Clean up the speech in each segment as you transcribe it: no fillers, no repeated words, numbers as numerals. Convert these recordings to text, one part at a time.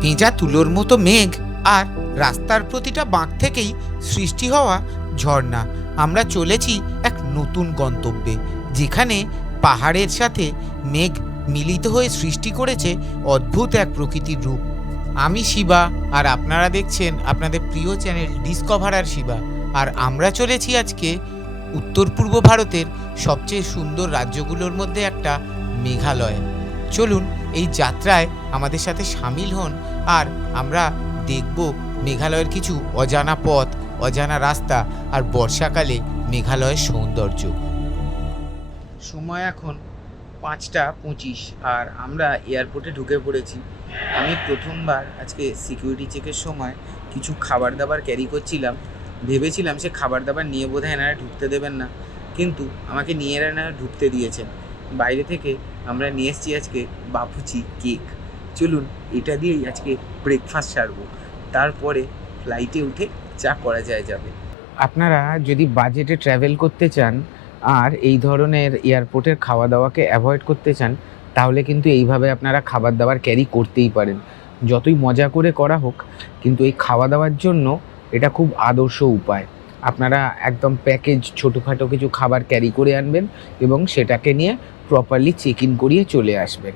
পেঁজা তুলোর মতো মেঘ, আর রাস্তার প্রতিটা বাঁক থেকেই সৃষ্টি হওয়া ঝর্ণা। আমরা চলেছি এক নতুন গন্তব্যে, যেখানে পাহাড়ের সাথে মেঘ মিলিত হয়ে সৃষ্টি করেছে অদ্ভুত এক প্রকৃতির রূপ। আমি শিবা, আর আপনারা দেখছেন আপনাদের প্রিয় চ্যানেল ডিসকভারার শিবা। আর আমরা চলেছি আজকে উত্তর পূর্ব ভারতের সবচেয়ে সুন্দর রাজ্যগুলোর মধ্যে একটা মেঘালয়। চলুন এই যাত্রায় আমাদের সাথে সামিল হন, আর আমরা দেখব মেঘালয়ের কিছু অজানা পথ, অজানা রাস্তা, আর বর্ষাকালে মেঘালয়ের সৌন্দর্য। সময় এখন 5:25, আর আমরা এয়ারপোর্টে ঢুকে পড়েছি। আমি প্রথমবার আজকে সিকিউরিটি চেকের সময় কিছু খাবার দাবার ক্যারি করছিলাম। ভেবেছিলাম সে খাবার দাবার নিয়ে বোধহয় এনারা ঢুকতে দেবেন না, কিন্তু আমাকে নিয়ে এনারা ঢুকতে দিয়েছেন। বাইরে থেকে আমরা নিয়ে এসেছি আজকে বাপুচি কেক। চলুন এটা দিয়েই আজকে ব্রেকফাস্ট সারবো, তারপরে ফ্লাইটে উঠে যা করা যায় যাবে। আপনারা যদি বাজেটে ট্র্যাভেল করতে চান আর এই ধরনের এয়ারপোর্টের খাওয়া দাওয়াকে অ্যাভয়েড করতে চান, তাহলে কিন্তু এইভাবে আপনারা খাবার দাবার ক্যারি করতেই পারেন। যতই মজা করে করা হোক, কিন্তু এই খাওয়া দাওয়ার জন্য এটা খুব আদর্শ উপায়। আপনারা একদম প্যাকেজ ছোটোখাটো কিছু খাবার ক্যারি করে আনবেন এবং সেটাকে নিয়ে প্রপারলি চেক ইন করিয়ে চলে আসবেন।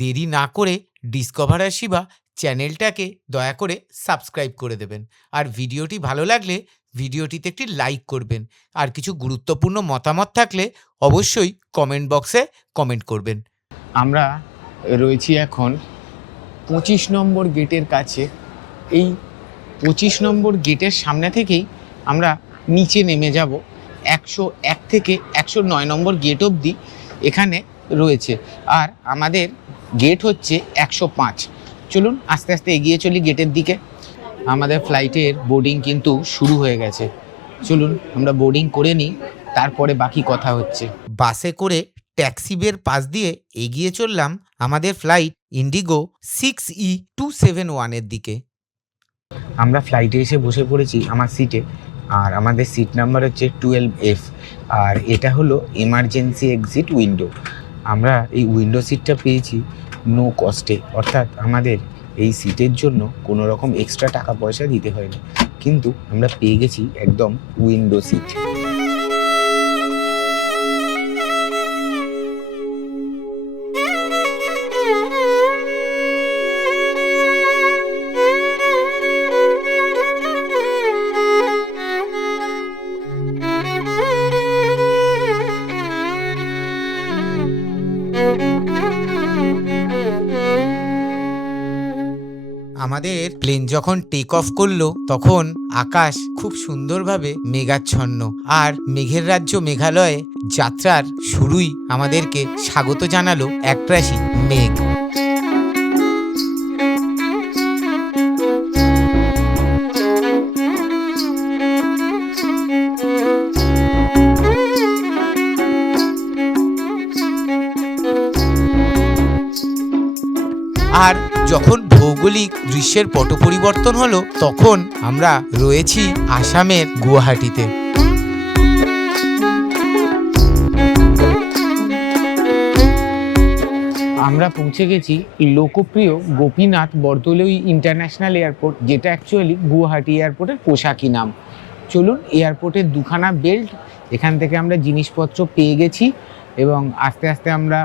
দেরি না করে ডিসকভারার শিবা চ্যানেলটাকে দয়া করে সাবস্ক্রাইব করে দেবেন, আর ভিডিওটি ভালো লাগলে ভিডিওটিতে একটি লাইক করবেন, আর কিছু গুরুত্বপূর্ণ মতামত থাকলে অবশ্যই কমেন্ট বক্সে কমেন্ট করবেন। আমরা রয়েছি এখন 25 নম্বর গেটের কাছে। এই 25 নম্বর গেটের সামনে থেকেই আমরা নিচে নেমে যাব। 101 থেকে 109 নম্বর গেট অবধি এখানে রয়েছে, আর আমাদের গেট হচ্ছে 105। চলুন আস্তে আস্তে এগিয়ে চলি গেটের দিকে। আমাদের ফ্লাইটের বোর্ডিং কিন্তু শুরু হয়ে গেছে। চলুন আমরা বোর্ডিং করে নিই, তারপরে বাকি কথা হচ্ছে। বাসে করে ট্যাক্সি বের পাশ দিয়ে এগিয়ে চললাম আমাদের ফ্লাইট ইন্ডিগো 6E271 দিকে। আমরা ফ্লাইটে এসে বসে পড়েছি আমার সিটে, আর আমাদের সিট নাম্বার হচ্ছে 12F, আর এটা হলো এমার্জেন্সি এক্সিট উইন্ডো। আমরা এই উইন্ডো সিটটা পেয়েছি নো কস্টে, অর্থাৎ আমাদের এই সিটের জন্য কোনো রকম এক্সট্রা টাকা পয়সা দিতে হয়নি, কিন্তু আমরা পেয়ে গেছি একদম উইন্ডো সিট। আমাদের প্লেন যখন টেক অফ করলো, তখন আকাশ খুব সুন্দরভাবে মেঘাচ্ছন্ন, আর মেঘের রাজ্য মেঘালয়ে যাত্রার শুরুই আমাদেরকে স্বাগত জানালো একরাশি মেঘ। আর যখন ভৌগোলিক দৃশ্যের পট পরিবর্তন হলো, তখন আমরা রয়েছি আসামের গুয়াহাটিতে। আমরা পৌঁছে গেছি লোকপ্রিয় গোপীনাথ বরদলৈ ইন্টারন্যাশনাল এয়ারপোর্ট, যেটা অ্যাকচুয়ালি গুয়াহাটি এয়ারপোর্টের পোশাকি নাম। চলুন এয়ারপোর্টের দুখানা বেল্ট, এখান থেকে আমরা জিনিসপত্র পেয়ে গেছি এবং আস্তে আস্তে আমরা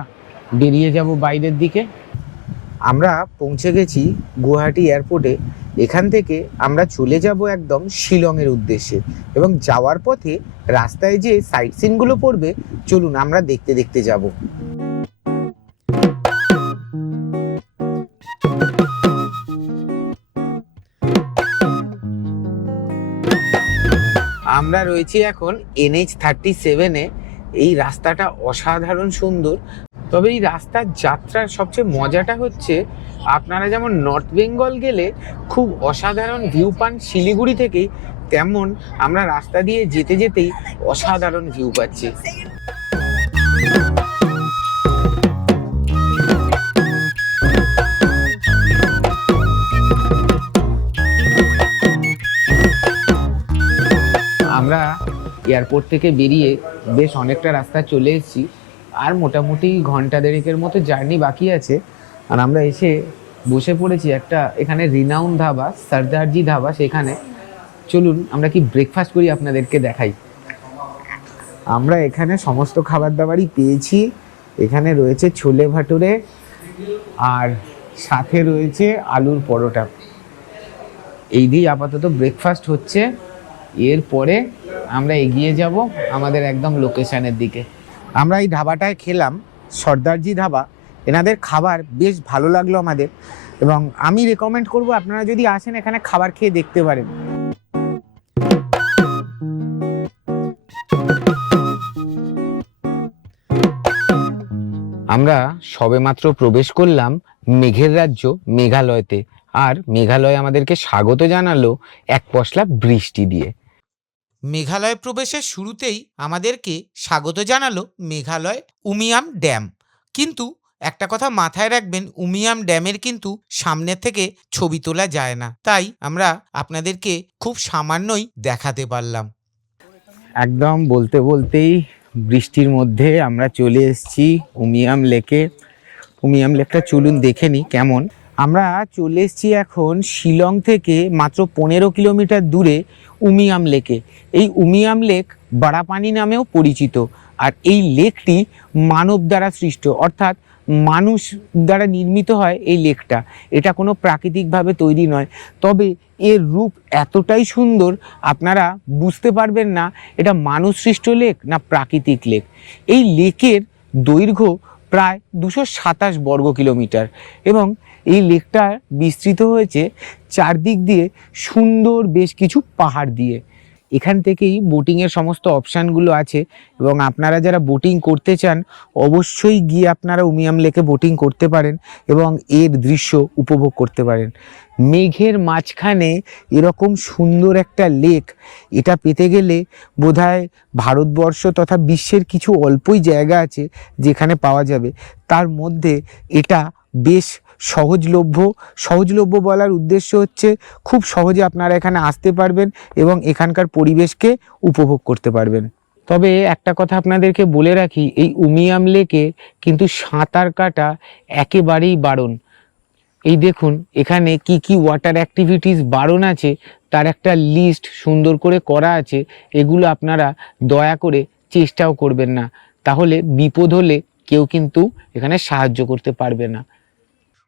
বেরিয়ে যাব বাইরের দিকে। আমরা পৌঁছে গেছি গুয়াহাটি এয়ারপোর্টে। এখান থেকে আমরা চলে যাব একদম শিলংয়ের উদ্দেশ্যে, এবং যাওয়ার পথে রাস্তায় যে সাইট সিনগুলো পড়বে, চলুন আমরা দেখতে দেখতে যাব। আমরা রয়েছি এখন NH37-এ। এই রাস্তাটা অসাধারণ সুন্দর, তবে এই রাস্তার যাত্রার সবচেয়ে মজাটা হচ্ছে আপনারা যেমন নর্থ বেঙ্গল গেলে খুব অসাধারণ ভিউ পান শিলিগুড়ি থেকেই, তেমন আমরা রাস্তা দিয়ে যেতে যেতেই অসাধারণ ভিউ পাচ্ছি। আমরা এয়ারপোর্ট থেকে বেরিয়ে বেশ অনেকটা রাস্তা চলে এসেছি, আর মোটামুটি ঘন্টা দেড়েকের মতো জার্নি বাকি আছে। আর আমরা এসে বসে পড়েছি একটা এখানে রিনাউন ধাবা, সর্দারজি ধাবা। সেখানে চলুন আমরা কি ব্রেকফাস্ট করি আপনাদেরকে দেখাই। আমরা এখানে সমস্ত খাবার দাবারই পেয়েছি। এখানে রয়েছে ছোলে ভাটুরে আর সাথে রয়েছে আলুর পরোটা। এই দিয়ে আপাতত ব্রেকফাস্ট হচ্ছে। এরপরে আমরা এগিয়ে যাব আমাদের একদম লোকেশনের দিকে। আমরা এই ধাবাটায় খেলাম, সর্দারজি ধাবা। এনাদের খাবার বেশ ভালো লাগলো আমাদের, এবং আমি রেকমেন্ড করব আপনারা যদি আসেন এখানে খাবার খেয়ে দেখতে পারেন। আমরা সবেমাত্র প্রবেশ করলাম মেঘের রাজ্য মেঘালয়তে, আর মেঘালয় আমাদেরকে স্বাগত জানালো এক পশলা বৃষ্টি দিয়ে। মেঘালয় প্রবেশের শুরুতেই আমাদেরকে স্বাগত জানালো মেঘালয় উমিয়াম ড্যাম। কিন্তু একটা কথা মাথায় রাখবেন, উমিয়াম ড্যামের কিন্তু সামনে থেকে ছবি তোলা যায় না, তাই আমরা আপনাদেরকে খুব সামান্যই দেখাতে পারলাম। একদম বলতে বলতেই বৃষ্টির মধ্যে আমরা চলে এসেছি উমিয়াম লেকে। উমিয়াম লেকটা চলুন দেখে নিই কেমন। আমরা চলে এসেছি এখন শিলং থেকে মাত্র 15 কিলোমিটার দূরে উমিয়াম লেকে। এই উমিয়াম লেক বারাপানি নামেও পরিচিত, আর এই লেকটি মানব দ্বারা সৃষ্ট, অর্থাৎ মানুষ দ্বারা নির্মিত হয় এই লেকটা। এটা কোনো প্রাকৃতিকভাবে তৈরি নয়, তবে এর রূপ এতটাই সুন্দর আপনারা বুঝতে পারবেন না এটা মানুষ সৃষ্ট লেক না প্রাকৃতিক লেক। এই লেকের দৈর্ঘ্য প্রায় 227 বর্গ কিলোমিটার, এবং এই লেকটা বিস্তৃত হয়েছে চারদিক দিয়ে সুন্দর বেশ কিছু পাহাড় দিয়ে। এখান থেকেই বোটিংয়ের সমস্ত অপশানগুলো আছে, এবং আপনারা যারা বোটিং করতে চান অবশ্যই গিয়ে আপনারা উমিয়াম লেকে বোটিং করতে পারেন এবং এর দৃশ্য উপভোগ করতে পারেন। মেঘের মাঝখানে এরকম সুন্দর একটা লেক, এটা পেতে গেলে বোধহয় ভারতবর্ষ তথা বিশ্বের কিছু অল্পই জায়গা আছে যেখানে পাওয়া যাবে। তার মধ্যে এটা বেশ সহজলভ্য বলার উদ্দেশ্য হচ্ছে খুব সহজে আপনারা এখানে আসতে পারবেন এবং এখানকার পরিবেশকে উপভোগ করতে পারবেন। তবে একটা কথা আপনাদেরকে বলে রাখি, এই উমিয়াম লেকে কিন্তু সাঁতার কাটা একেবারেই বারণ। এই দেখুন এখানে কি কি ওয়াটার অ্যাক্টিভিটিস বারণ আছে তার একটা লিস্ট সুন্দর করে করা আছে। এগুলো আপনারা দয়া করে চেষ্টাও করবেন না, তাহলে বিপদ হলে কেউ কিন্তু এখানে সাহায্য করতে পারবে না।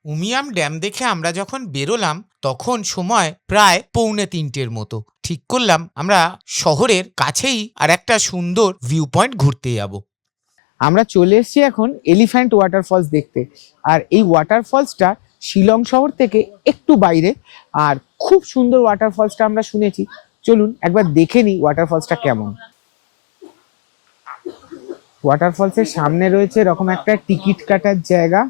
উমিয়াম ড্যাম দেখে আমরা যখন বেরোলাম তখন সময় প্রায় 2:45 মতো। ঠিক করলাম আমরা শহরের কাছেই আর একটা সুন্দর ভিউ পয়েন্ট ঘুরতে যাব। আমরা চলে এসেছি এখন এলিফ্যান্ট ওয়াটারফলস দেখতে, আর এই ওয়াটারফলসটা শিলং শহর থেকে একটু বাইরে, আর খুব সুন্দর ওয়াটারফলসটা আমরা শুনেছি। চলুন একবার দেখে নিই ওয়াটারফলসটা কেমন। ওয়াটারফলসের সামনে রয়েছে এরকম একটা টিকিট কাটার জায়গা।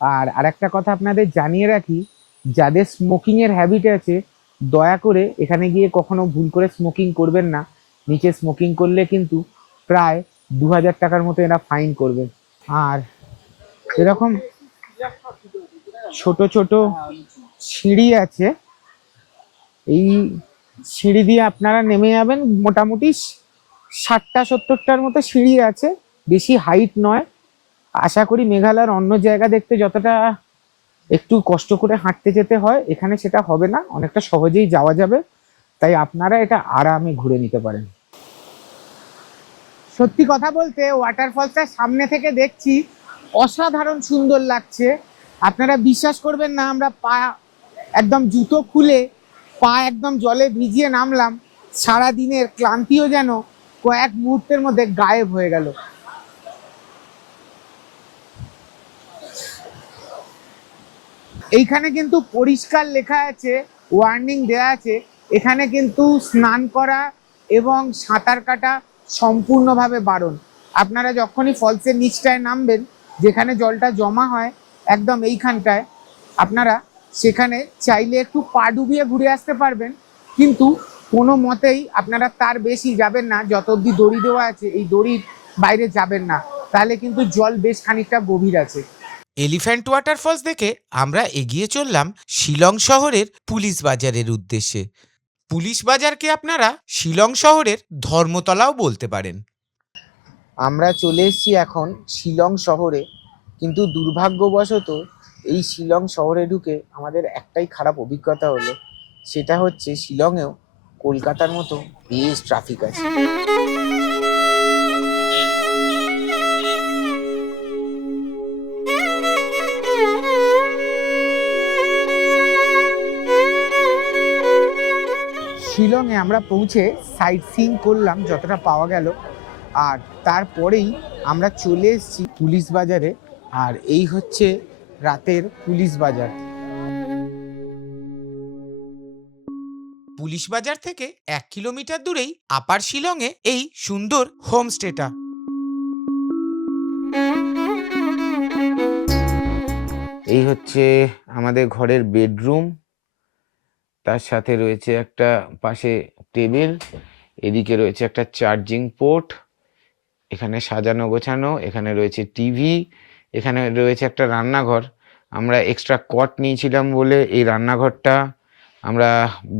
আর আরেকটা কথা আপনাদের জানিয়ে রাখি, যাদের স্মোকিং এর হ্যাবিট আছে দয়া করে এখানে গিয়ে কখনো ভুল করে স্মোকিং করবেন না। নিচে স্মোকিং করলে কিন্তু প্রায় 2000 টাকার মতো এরা ফাইন করবে। আর এরকম ছোট ছোট সিঁড়ি আছে, এই সিঁড়ি দিয়ে আপনারা নেমে যাবেন। মোটামুটি 60-70টার মতো সিঁড়ি আছে, বেশি হাইট নয়। আশা করি মেঘালয়ের অন্য জায়গা দেখতে যতটা একটু কষ্ট করে হাঁটতে যেতে হয় এখানে সেটা হবে না, অনেকটা সহজেই যাওয়া যাবে, তাই আপনারা এটা আরামে ঘুরে নিতে পারেন। সত্যি কথা বলতে ওয়াটারফলসটা সামনে থেকে দেখছি অসাধারণ সুন্দর লাগছে। আপনারা বিশ্বাস করবেন না, আমরা একদম জুতো খুলে পা একদম জলে ভিজিয়ে নামলাম, সারা দিনের ক্লান্তিও যেন কয়েক মুহূর্তের মধ্যে গায়েব হয়ে গেল। এইখানে কিন্তু পরিষ্কার লেখা আছে, ওয়ার্নিং দেয়া আছে, এখানে কিন্তু স্নান করা এবং সাঁতার কাটা সম্পূর্ণভাবে বারণ। আপনারা যখনই ফলসের নিচটায় নামবেন, যেখানে জলটা জমা হয় একদম এইখানটায়, আপনারা সেখানে চাইলে একটু পা ডুবিয়ে ঘুরে আসতে পারবেন, কিন্তু কোনো মতেই আপনারা তার বেশি যাবেন না। যত অব্দি দড়ি দেওয়া আছে এই দড়ির বাইরে যাবেন না, তাহলে কিন্তু জল বেশ খানিকটা গভীর আছে। এলিফ্যান্ট ওয়াটারফলস দেখে আমরা এগিয়ে চললাম শিলং শহরের পুলিশ বাজারের উদ্দেশ্যে। পুলিশ বাজারকে আপনারা শিলং শহরের ধর্মতলাও বলতে পারেন। আমরা চলে এসেছি এখন শিলং শহরে, কিন্তু দুর্ভাগ্যবশত এই শিলং শহরে ঢুকে আমাদের একটাই খারাপ অভিজ্ঞতা হলো, সেটা হচ্ছে শিলংয়েও কলকাতার মতো বেশ ট্রাফিক আছে। শিলংয়ে আমরা পৌঁছে সাইট সিইং করলাম যতটা পাওয়া গেল, আর তারপরেই আমরা চলে এসেছি পুলিশ বাজারে। আর এই হচ্ছে রাতের পুলিশ বাজার। পুলিশ বাজার থেকে 1 কিলোমিটার দূরেই আপার শিলংয়ে এই সুন্দর হোমস্টেটা। এই হচ্ছে আমাদের ঘরের বেডরুম, তার সাথে রয়েছে একটা পাশে টেবিল, এদিকে রয়েছে একটা চার্জিং পোর্ট, এখানে সাজানো গোছানো, এখানে রয়েছে টিভি, এখানে রয়েছে একটা রান্নাঘর। আমরা এক্সট্রা কট নিয়েছিলাম বলে এই রান্নাঘরটা আমরা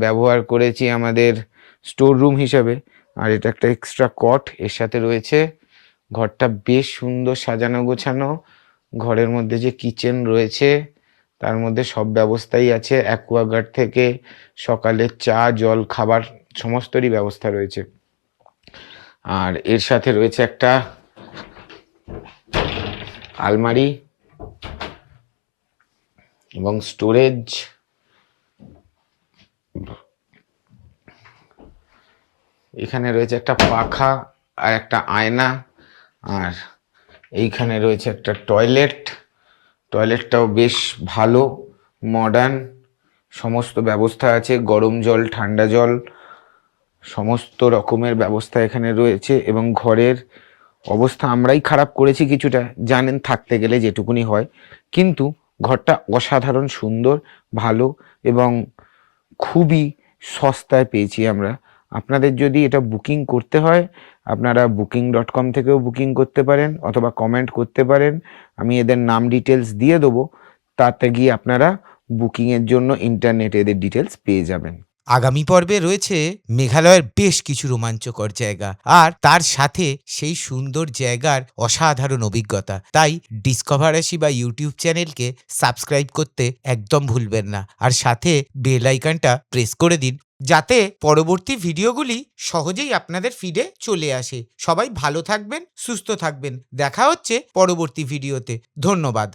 ব্যবহার করেছি আমাদের স্টোর রুম হিসাবে। আর এটা একটা এক্সট্রা কট, এর সাথে রয়েছে। ঘরটা বেশ সুন্দর সাজানো গোছানো। ঘরের মধ্যে যে কিচেন রয়েছে তার মধ্যে সব ব্যবস্থাই আছে, অ্যাকোয়াগার্ড থেকে সকালে চা জল খাবার সমস্তরই ব্যবস্থা রয়েছে। আর এর সাথে রয়েছে একটা আলমারি এবং স্টোরেজ। এখানে রয়েছে একটা পাখা আর একটা আয়না। আর এইখানে রয়েছে একটা টয়লেটটাও বেশ ভালো, মডার্ন, সমস্ত ব্যবস্থা আছে, গরম জল ঠান্ডা জল সমস্ত রকমের ব্যবস্থা এখানে রয়েছে। এবং ঘরের অবস্থা আমরাই খারাপ করেছি কিছুটা, জানেন থাকতে গেলে যেটুকুনি হয়, কিন্তু ঘরটা অসাধারণ সুন্দর, ভালো এবং খুবই সস্তায় পেয়েছি আমরা। আপনাদের যদি এটা বুকিং করতে হয় আপনারা booking.com থেকেও বুকিং করতে পারেন, অথবা কমেন্ট করতে পারেন, আমি এদের নাম ডিটেলস দিয়ে দেবো, তাতে গিয়ে আপনারা বুকিংয়ের জন্য ইন্টারনেটে এদের ডিটেলস পেয়ে যাবেন। আগামী পর্বে রয়েছে মেঘালয়ের বেশ কিছু রোমাঞ্চকর জায়গা, আর তার সাথে সেই সুন্দর জায়গার অসাধারণ অভিজ্ঞতা। তাই ডিসকভার আসি বা ইউটিউব চ্যানেলকে সাবস্ক্রাইব করতে একদম ভুলবেন না, আর সাথে বেল আইকনটা প্রেস করে দিন যাতে পরবর্তী ভিডিওগুলি সহজেই আপনাদের ফিডে চলে আসে। সবাই ভালো থাকবেন, সুস্থ থাকবেন। দেখা হচ্ছে পরবর্তী ভিডিওতে। ধন্যবাদ।